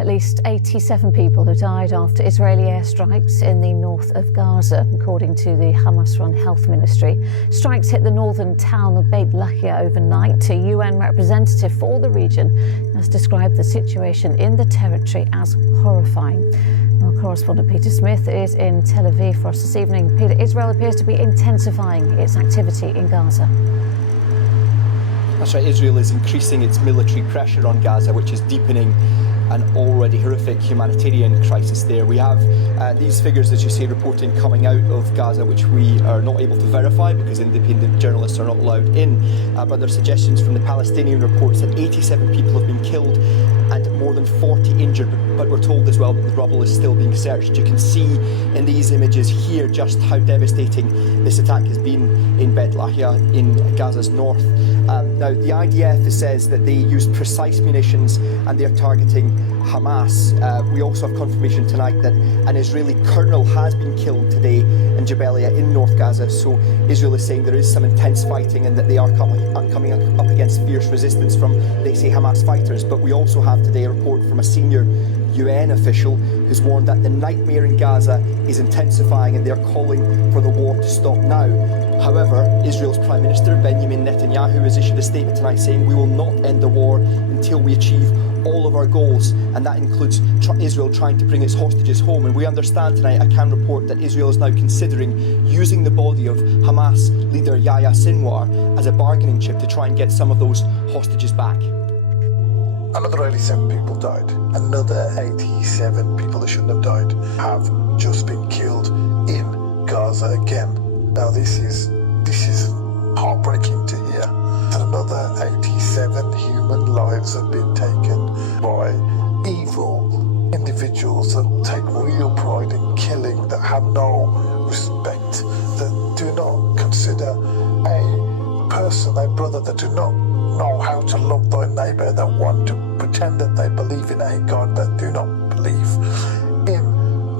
At least 87 people have died after Israeli airstrikes in the north of Gaza, according to the Hamas-run health ministry. Strikes hit the northern town of Beit Lahia overnight. A UN representative for the region has described the situation in the territory as horrifying. Our correspondent Peter Smith is in Tel Aviv for us this evening. Peter, Israel appears to be intensifying its activity in Gaza. That's right, Israel is increasing its military pressure on Gaza, which is deepening an already horrific humanitarian crisis there. We have these figures, as you say, reporting coming out of Gaza, which we are not able to verify because independent journalists are not allowed in. But there are suggestions from the Palestinian reports that 87 people have been killed and more than 40 injured. But we're told as well that the rubble is still being searched. You can see in these images here just how devastating this attack has been in Beit Lahia in Gaza's north. Now, the IDF says that they used precise munitions and they're targeting Hamas. We also have confirmation tonight that an Israeli colonel has been killed today in Jabalia in North Gaza. So Israel is saying there is some intense fighting and that they are coming up against fierce resistance from, they say, Hamas fighters. But we also have today a report from a senior UN official who's warned that the nightmare in Gaza is intensifying and they're calling for the war to stop now. However, Israel's Prime Minister Benjamin Netanyahu has issued a statement tonight saying we will not end the war until we achieve all of our goals, and that includes Israel trying to bring its hostages home. And we understand tonight, I can report that Israel is now considering using the body of Hamas leader Yahya Sinwar as a bargaining chip to try and get some of those hostages back. Another 87 people died. Another 87 people that shouldn't have died have just been killed in Gaza again. Now this is heartbreaking to hear that another 87 human lives have been taken by evil individuals that take real pride in killing, that have no respect, that do not consider a person, a brother, that do not know how to love thy neighbour, that want to pretend that they believe in a God, that do not believe in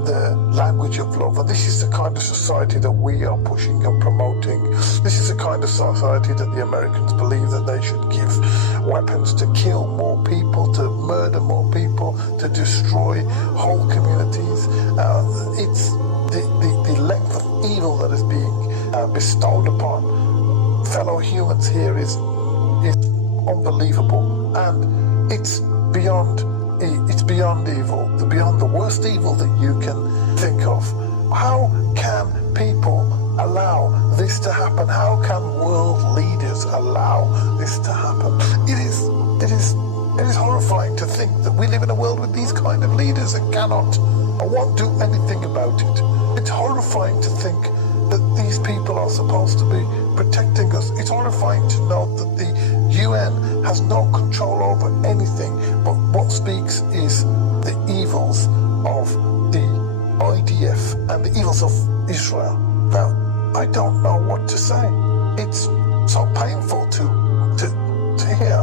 the language of love. And this is the kind of society that we are pushing and promoting. This is the kind of society that the Americans believe that they should give weapons to kill more people, to murder more people, to destroy whole communities. It's the length of evil that is being bestowed upon fellow humans here is unbelievable, and it's beyond evil, beyond the worst evil that you can think of. How can people allow this to happen? How can world leaders allow this to happen? It is horrifying to think that we live in a world with these kind of leaders and cannot or won't do anything about it. It's horrifying to think that these people are supposed to be protecting us. It's horrifying to know that the UN has no control over anything, but what speaks is the evils of the IDF and the evils of Israel. Now, I don't know what to say. It's so painful to hear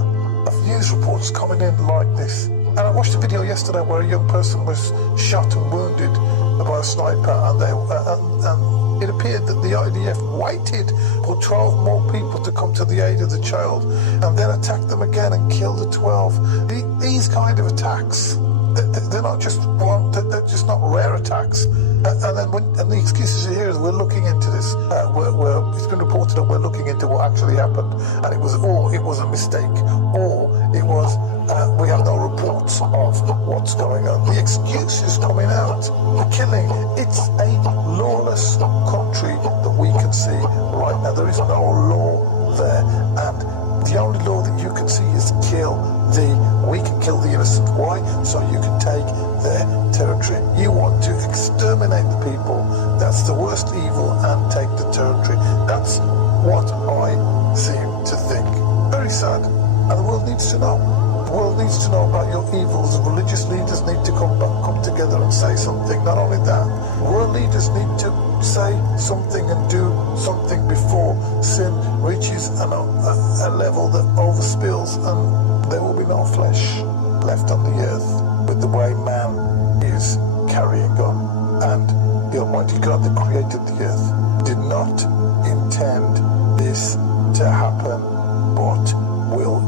of news reports coming in like this. And I watched a video yesterday where a young person was shot and wounded by a sniper, and it appeared that the IDF waited for 12 more people to come to the aid of the child and then attacked them again and killed the 12. These kind of attacks, they're not just they're just not rare attacks. And then the excuses you hear is we're looking into this. It's been reported that we're looking into what actually happened, and it was a mistake, or it was we have no reports of what's going on. The excuses coming out, the killing. It's a lawless country that we can see right now. There is no law there, and the only law that you can see is we can kill the innocent. Why? So you can take their territory. You want to exterminate the people. That's the worst evil, and take the territory. That's what I seem to think. Very sad. And the world needs to know. The world needs to know about your evils. The religious leaders need to come together and say something. Not only that, world leaders need to say something and do something before sin reaches a level that overspills and there will be no flesh left on the earth with the way man is carrying on. And the Almighty God that created the earth did not intend this to happen, but will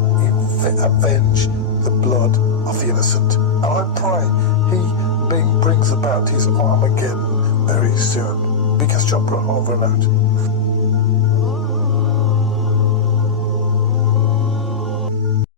avenge the blood of the innocent. And I pray he brings about his Armageddon very soon. Because Chopra, over and out.